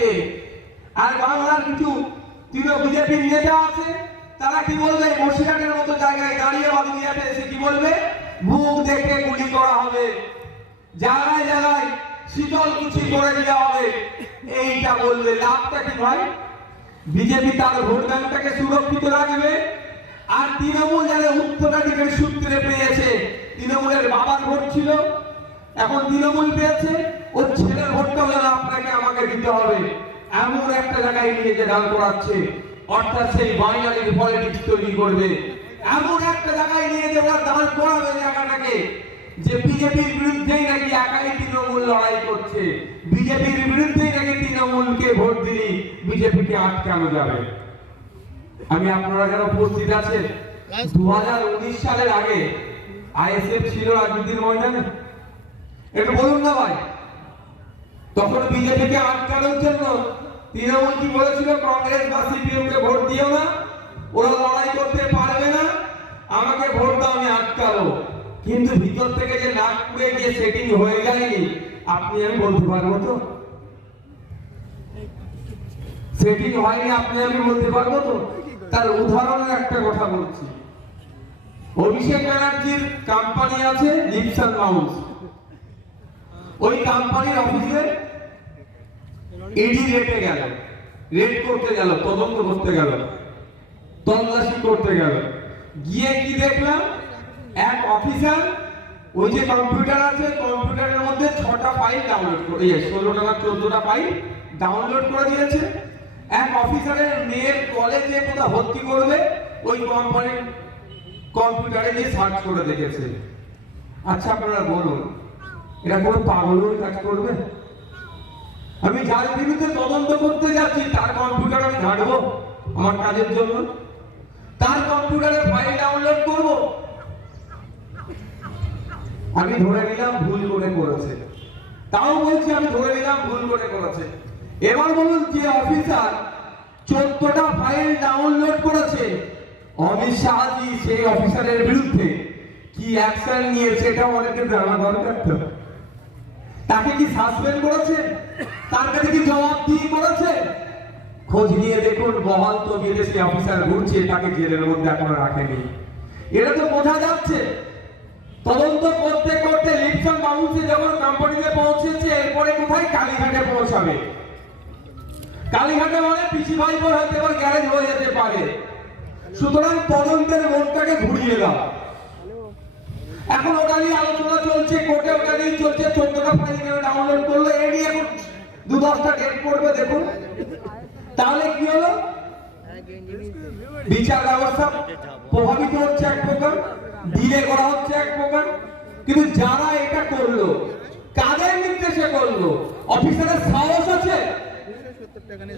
দিয়ে আর বাংলার কিছু তৃণ বিজেপির নেতা আছে, তারা কি বলবে? বসিরহাটের মতো জায়গায় দাঁড়িয়ে বাদুরিয়াতে এসে কি বলবে? মুখ দেখে গুলি করা হবে। জায়গায় জায়গায় শীতল কুচি করে দেওয়া হবে। এইটা বললে লাভটা কি ভাই? বিজেপি তার ভোট ব্যাংকটাকে সুরক্ষিত রাখবে, আর তৃণমূল যারা উত্তরাধিকারী সূত্রে পেয়েছে, তৃণমূলের বাবার ভোট ছিল, এখন তৃণমূল পেয়েছে। ওর ছেলের ভোটটাও যেন আপনাকে আমাকে দিতে হবে। এমন একটা জায়গায় যে দাঁড় করাচ্ছে, অর্থাৎ সেই বাইনারির পলিটিক্স তৈরি করবে। এমন একটা জায়গায় নিয়ে যে ওরা দাঁড় করাবে জায়গাটাকে, যে বিজেপির বিরুদ্ধেই নাকি একাই তৃণমূল লড়াই করছে। বিজেপির বিরুদ্ধেই নাকি তৃণমূলকে ভোট দিলি, বিজেপিকে আটকানো যাবে। আমি আপনারা যারা উপস্থিত আছেন দু হাজার উনিশ সালের আগে আইএসএফ ছিল রাজনীতির ময়দানে। একটু বলুন না ভাই। তখন বিজেপিকে আটকানোর জন্য তৃণমূল কি বলেছিল, কংগ্রেস বা সিপিএম কে ভোট দিও না, ওরা লড়াই করতে পারবে না, আমাকে ভোট দাও, আমি আটকাবো। কিন্তু ভিতর থেকে যে নাগপুরে গিয়ে সেটিং হয়ে যায়নি আপনি আমি বলতে পারব তো? সেটিং হয়নি, আপনি আমি বলতে পারব তো? তার উদাহরণের একটা কথা বলছি। অভিষেক ব্যানার্জির কোম্পানি আছে লিপসন মাউস ওই কোম্পানির অফিসে ইডি রেটে গেল। রেড করতে গেল, তদন্ত করতে গেল। তল্লাশি করতে গেল। গিয়ে কি দেখলাম? এক অফিসার, ওই যে কম্পিউটার আছে কম্পিউটারের মধ্যে ছটা ফাইল ডাউনলোড করে, এই ষোলোটা না চোদ্দটা ফাইল ডাউনলোড করে দিয়েছে। এক অফিসারের মেয়ের কলেজে কোথাও ভর্তি করবে, ওই কোম্পানির কম্পিউটারে গিয়ে সার্চ করে দেখেছে। আচ্ছা আপনারা বলুন, এটা কোনো পাগলের কাজ করবে? আমি যার বিরুদ্ধে তদন্ত করতে যাচ্ছি, তার কম্পিউটার আমি ঘাটবো আমার কাজের জন্য। তার কম্পিউটারে ফাইল ডাউনলোড করব। আমি ধরে নিলাম ভুল করে করেছে। তাও বলছি আমি ধরে নিলাম ভুল করে করেছে। এবার বলুন যে অফিসার চোদ্দটা ফাইল ডাউনলোড করেছে। অমিত শাহজি সেই অফিসারের বিরুদ্ধে কি অ্যাকশন নিয়েছে এটা অনেকে জানা দরকার তো। তাকে কি সাসপেন্ড করেছে? তার কাছে কি জবাবদিহি করেছে খোঁজ নিয়ে দেখুন বহাল তো বিদেশি অফিসার ঘুরছে, তাকে জেলের মধ্যে এখনও রাখেনি। এটা তো বোঝা যাচ্ছে। তদন্ত করতে করতে লিপসন বাবুসি যখন কোম্পানিতে পৌঁছেছে, এরপরে কোথায় কালীঘাটে পৌঁছাবে? কালীঘাটে মানে পিসি ভাইপোর হয়তো এবার গ্যারেজ হয়ে যেতে পারে। সুতরাং তদন্তের মোড়টাকে ঘুরিয়ে দাও। এখন ওটা নিয়ে আলোচনা চলছে, কোর্টে ওটা নিয়ে চলছে, চোদ্দটা ফাইল ডাউনলোড করল এ নিয়ে এখন দু দশটা ডেট করবে দেখুন। তাহলে কি হলো? বিচার ব্যবস্থা প্রভাবিত হচ্ছে এক প্রকার ডিলে করা হচ্ছে এক প্রকার। কিন্তু যারা এটা করল, কাদের নির্দেশে করল? অফিসারের সাহস আছে?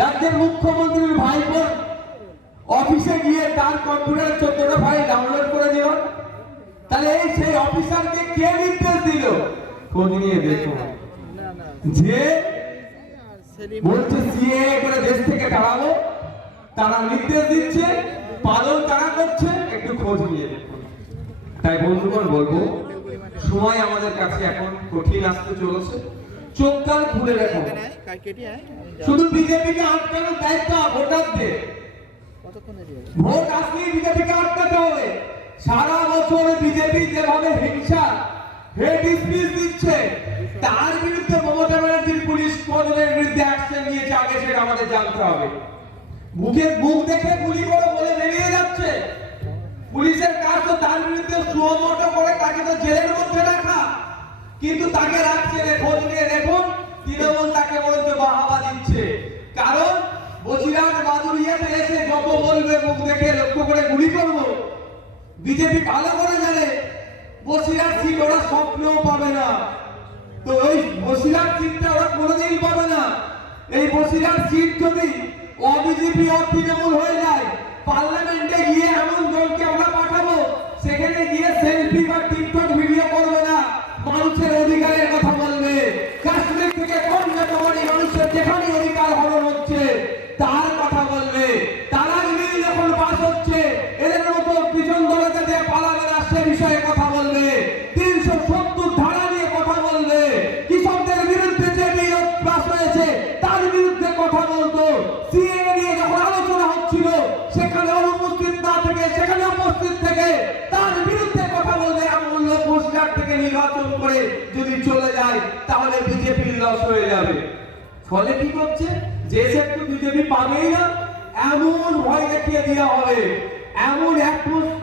রাজ্যের মুখ্যমন্ত্রীর ভাইপোর অফিসে গিয়ে তার কম্পিউটারে চোদ্দটা ফাইল ডাউনলোড করে দিল তাহলে এই সেই অফিসারকে কে নির্দেশ দিল? খোঁজ নিয়ে দেখো যে বলছে, সিএ করে দেশ থেকে তারা নির্দেশ দিচ্ছে, পালন তারা করছে, একটু খোঁজ নিয়ে। তাই বন্ধুগণ বলব, সময় আমাদের কাছে এখন কঠিন আসতে চলেছে। খুলে শুধু বিজেপিকে আটকানোর দায়িত্ব ভোটারদের। ভোট আসলে বিজেপিকে আটকাতে হবে। সারা বছর বিজেপি যেভাবে হিংসা হেড স্পিচ দিচ্ছে। তার বিরুদ্ধে মমতা পুলিশ কজনের বিরুদ্ধে অ্যাকশন নিয়েছে, আগে সেটা আমাদের জানতে হবে। মুখে মুখ দেখে গুলি করে বলে বেরিয়ে যাচ্ছে। পুলিশের কাজ তো তার বিরুদ্ধে সুমোটো করে তাকে তো জেলের মধ্যে রাখা। কিন্তু তাকে রাখছে খোঁজ নিয়ে দেখুন, তৃণমূল তাকে বলছে বাহাবা দিচ্ছে। কারণ বসিরহাট বাদুরিয়াতে এসে যত বলবে মুখ দেখে লক্ষ্য করে গুলি করব। বিজেপি ভালো করে জানে। সিট ওরা স্বপ্নেও পাবে না। তো এই বসিরহাট সিটটা ওরা কোনোদিন পাবে না। এই বসিরার সিট যদি অবিজেপি ও তৃণমূল হয়ে যায়, পার্লামেন্টে গিয়ে এমন দলকে আমরা পাঠাবো, সেখানে গিয়ে সেলফি সরকার থেকে নির্বাচন করে যদি চলে যায়, তাহলে বিজেপির লস হয়ে যাবে। ফলে কি করছে? যে সেক্টর বিজেপি পাবেই না, এমন ভয় দেখিয়ে দেওয়া হবে। এমন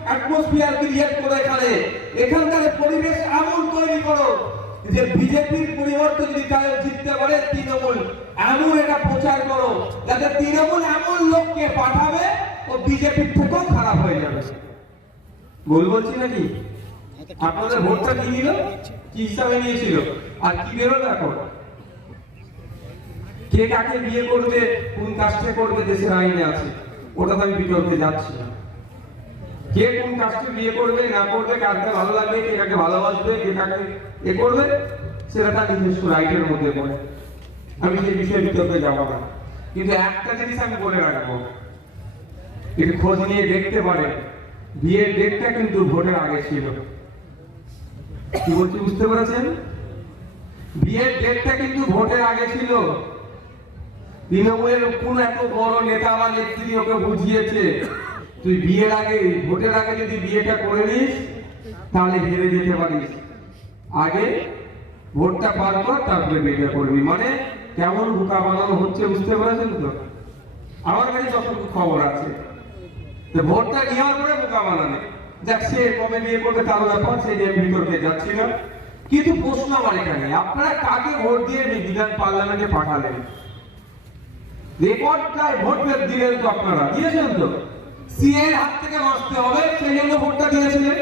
অ্যাটমসফিয়ার ক্রিয়েট করে এখানে। এখানকার পরিবেশ এমন তৈরি করো যে বিজেপির পরিবর্তে যদি কারও জিততে পারে, তৃণমূল, এমন এটা প্রচার করো, যাতে তৃণমূল এমন লোককে পাঠাবে ও বিজেপির থেকেও খারাপ হয়ে যাবে। ভুল বলছি নাকি? আপনাদের ভোটটা কি নিল? কি হিসাবে নিয়েছিল? আর কি বেরোলো এখন? কে কাকে বিয়ে করবে, কোন কাজটা করবে, দেশের আইনে আছে। ওটা তো আমি বিতর্কে যাচ্ছি না। কে কোন কাজটা বিয়ে করবে, না করবে কাকে ভালো লাগবে, কে কাকে ভালোবাসবে, কে কাকে এ করবে, সেটা তার নিজস্ব রাইটের মধ্যে পড়ে। আমি সেই বিষয়ে বিতর্কে যাব না। কিন্তু একটা জিনিস আমি বলে রাখব। একটু খোঁজ নিয়ে দেখতে পারেন। বিয়ের ডেটটা কিন্তু ভোটের আগে ছিল। কি বলছি, বুঝতে পেরেছেন? বিয়ের ডেটটা কিন্তু ভোটের আগে ছিল। তৃণমূলের কোন এত বড় নেতা বা নেত্রী ওকে বুঝিয়েছে? তুই বিয়ের আগে, ভোটের আগে যদি বিয়েটা করে নিস, তাহলে হেরে যেতে পারিস। আগে ভোটটা পার কর, তারপরে বিয়েটা করবি। মানে কেমন বোকা বানানো হচ্ছে, বুঝতে পেরেছেন তো? আমার কাছে যতটুকু খবর আছে। ভোটটা নেওয়ার পরে বোকা বানানো কবে বিয়ে করবে তার ব্যাপার সেই যে বিতর্কে যাচ্ছি না। কিন্তু প্রশ্ন আমার এখানে, আপনারা কাকে ভোট দিয়ে বিধান পার্লামেন্টে পাঠালেন? ভোট দিলেন তো আপনারা, দিয়েছেন তো। সিএর হাত থেকে বাঁচতে হবে, সেই জন্য ভোটটা দিয়েছিলেন।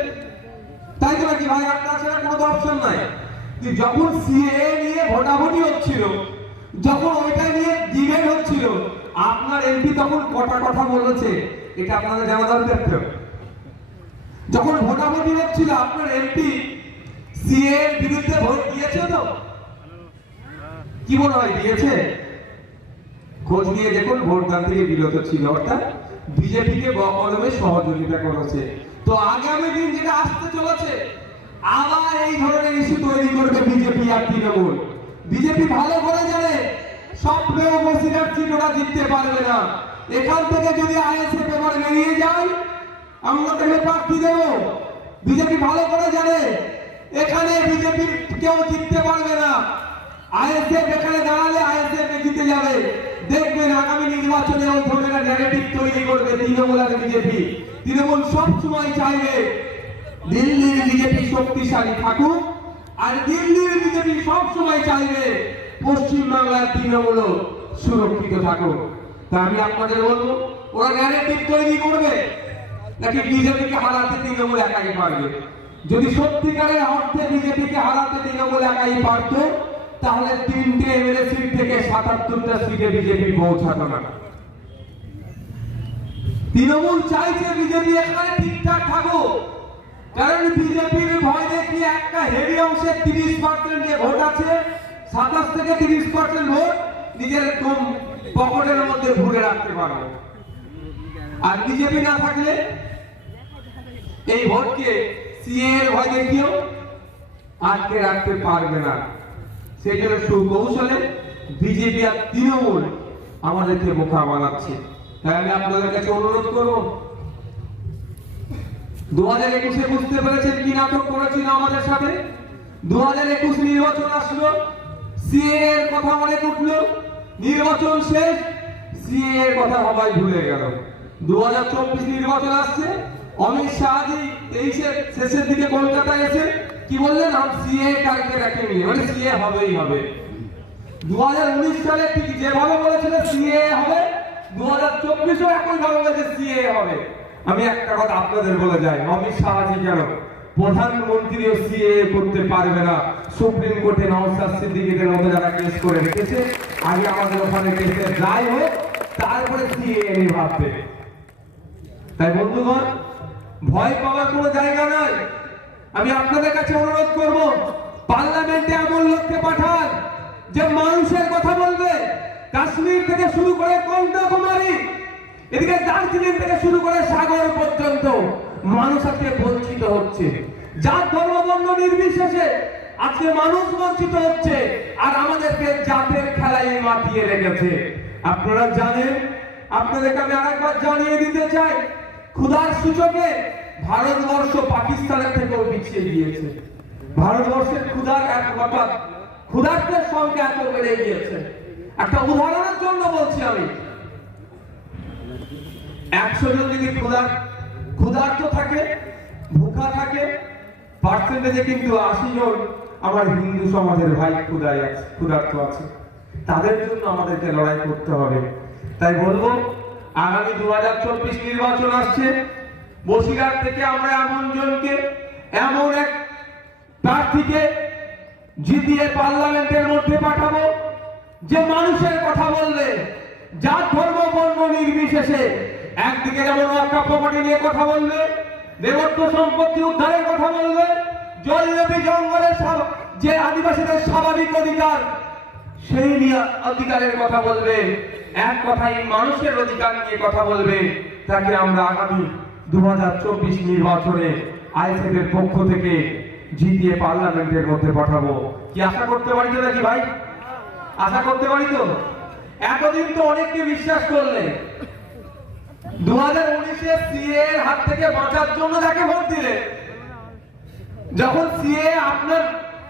তাই তো নাকি ভাই, আপনার ছাড়া কোনো অপশন নাই। যখন সিএ নিয়ে ভোটাভুটি হচ্ছিল, যখন ওইটা নিয়ে ডিবেট হচ্ছিল, আপনার এমপি তখন কটা কথা বলেছে, এটা আপনাদের জানা দরকার যখন ভোটাভুটি হচ্ছিল, আপনার এমপি সিএ এর বিরুদ্ধে ভোট দিয়েছে তো? কি মনে হয়, দিয়েছে? খোঁজ নিয়ে দেখুন ভোট দান থেকে বিরত ছিল, অর্থাৎ বিজেপিকে বকলমে সহযোগিতা করেছে। তো আগামী দিন যেটা আসতে চলেছে, আবার এই ধরনের ইস্যু তৈরি করবে বিজেপি আর তৃণমূল। বিজেপি ভালো করে জানে, স্বপ্নেও বসিরার ওরা জিততে পারবে না। এখান থেকে যদি আইএসএফ এবার বেরিয়ে যায় আমরা তাকে প্রার্থী দেব বিজেপি ভালো করে জানে, এখানে বিজেপির কেউ জিততে পারবে না। আইএসএফ এখানে দাঁড়ালে আইএসএফ জিতে যাবে। দেখবেন আগামী নির্বাচনে ওই ধরনের ন্যারেটিভ তৈরি করবে তৃণমূল আর বিজেপি। তৃণমূল সব সময় চাইবে, দিল্লির বিজেপি শক্তিশালী থাকুক, আর দিল্লির বিজেপি সব সময় চাইবে পশ্চিম বাংলার তৃণমূল সুরক্ষিত থাকুক। তা আমি আপনাদের বলব, ওরা ন্যারেটিভ তৈরি করবে। নাকি বিজেপিকে হারাতে তৃণমূল একাই পারবে। যদি সত্যিকারের অর্থে বিজেপিকে হারাতে তৃণমূল একাই পারতো, তাহলে তিনটে এমএলএ সিট থেকে সাতাত্তরটা সিটে বিজেপি পৌঁছাতো না। তৃণমূল চাইছে বিজেপি এখানে ঠিকঠাক থাকুক, কারণ বিজেপির ভয় দেখিয়ে একটা হেভি অংশের তিরিশ পার্সেন্ট যে ভোট আছে, সাতাশ থেকে তিরিশ পার্সেন্ট ভোট নিজের কম পকেটের মধ্যে ভরে রাখতে পারবে। আর বিজেপি না থাকলে এই ভোটকে সিএ এর ভয় দেখিয়েও আটকে রাখতে পারবে না। সেই জন্য সুকৌশলে বিজেপি আর তৃণমূল আমাদেরকে বোকা বানাচ্ছে। তাই আমি আপনাদের কাছে অনুরোধ করব দু হাজার একুশে বুঝতে পেরেছেন কি নাটক করেছিল আমাদের সাথে? দু হাজার একুশ নির্বাচন আসলো, সিএ এর কথা মনে উঠল, নির্বাচন শেষ, সিএ এর কথা সবাই ভুলে গেল। দু হাজার চব্বিশ নির্বাচন আসছে অমিত শাহজি তেইশের শেষের দিকে কলকাতায় এসে কি বললেন? আম সিএ কালকে রাখেনি মানে সিএ হবেই হবে। দু হাজার উনিশ সালে ঠিক যেভাবে বলেছিল সিএ হবে দু হাজার চব্বিশেও একই ভাবে বলেছে সিএ হবে। আমি একটা কথা আপনাদের বলে যাই, অমিত শাহজি কেন? প্রধানমন্ত্রীও সিএ করতে পারবে না। সুপ্রিম কোর্টে নওসাদ সিদ্দিকীদের মতো যারা কেস করে রেখেছে। আগে আমাদের ওখানে কেসে যাই হোক, তারপরে সিএ নিয়ে ভাববে। তাই বন্ধুগণ ভয় পাওয়ার কোনো জায়গা নাই। আমি আপনাদের কাছে অনুরোধ করব, পার্লামেন্টে এমন লোককে পাঠান যে মানুষের কথা বলবে। কাশ্মীর থেকে শুরু করে কন্যাকুমারী, এদিকে দার্জিলিং থেকে শুরু করে সাগর পর্যন্ত মানুষ আজকে বঞ্চিত হচ্ছে। যার ধর্মবর্ণ নির্বিশেষে আজকে মানুষ বঞ্চিত হচ্ছে আর আমাদেরকে জাতের খেলায় মাতিয়ে রেখেছে। আপনারা জানেন, আপনাদেরকে আমি আরেকবার জানিয়ে দিতে চাই ক্ষুধার সূচকে ভারতবর্ষ পাকিস্তানের থেকেও পিছিয়ে গিয়েছে। ভারতবর্ষের ক্ষুধার এক হঠাৎ ক্ষুধার্তের সংখ্যা এত বেড়ে গিয়েছে। একটা উদাহরণের জন্য বলছি আমি। একশো জন যদি ক্ষুধার, ক্ষুধার্ত থাকে, ভুখা থাকে পার্সেন্টেজে কিন্তু আশি জন আমার হিন্দু সমাজের ভাই ক্ষুধায় আছে, ক্ষুধার্ত আছে। তাদের জন্য আমাদেরকে লড়াই করতে হবে। তাই বলব আগামী দু হাজার চব্বিশ নির্বাচন আসছে। বসিরহাট থেকে আমরা এমন জনকে, এমন এক প্রার্থীকে জিতিয়ে পার্লামেন্টের মধ্যে পাঠাবো যে মানুষের কথা বললে, যার ধর্ম, বর্ণ নির্বিশেষে একদিকে যেমন ওয়াক্কা প্রপার্টি নিয়ে কথা বলবে দেবত্ব সম্পত্তি উদ্ধারের কথা বলবে জলনবী জঙ্গলের যে আদিবাসীদের স্বাভাবিক অধিকার, সেই নিয়ে অধিকারের কথা বলবে। এক কথাই মানুষের অধিকার নিয়ে কথা বলবে, তাকে আমরা আগামী দু নির্বাচনে আইএসএফ এর পক্ষ থেকে জিতিয়ে পার্লামেন্টের মধ্যে পাঠাবো। কি আশা করতে পারি তো নাকি ভাই? আশা করতে পারি তো? এতদিন তো অনেককে বিশ্বাস করলে। দু হাজার উনিশে সিএ এর হাত থেকে বাঁচার জন্য তাকে ভোট দিলে, যখন সিএ আপনার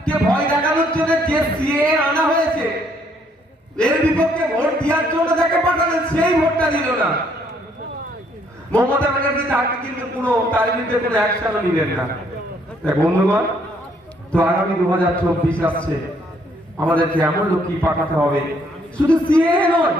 কে ভয় দেখানোর জন্য যে সিএ আনা হয়েছে এর বিপক্ষে ভোট দেওয়ার জন্য যাকে পাঠালেন, সেই ভোটটা দিল না। মমতা ব্যানার্জি তাকে কিন্তু কোনো তার বিরুদ্ধে কোনো অ্যাকশনও নিলেন না। বন্ধুগণ, তো আগামী দু হাজার চব্বিশ আসছে। আমাদেরকে এমন লক্ষ্মী পাঠাতে হবে। শুধু সিএ নয়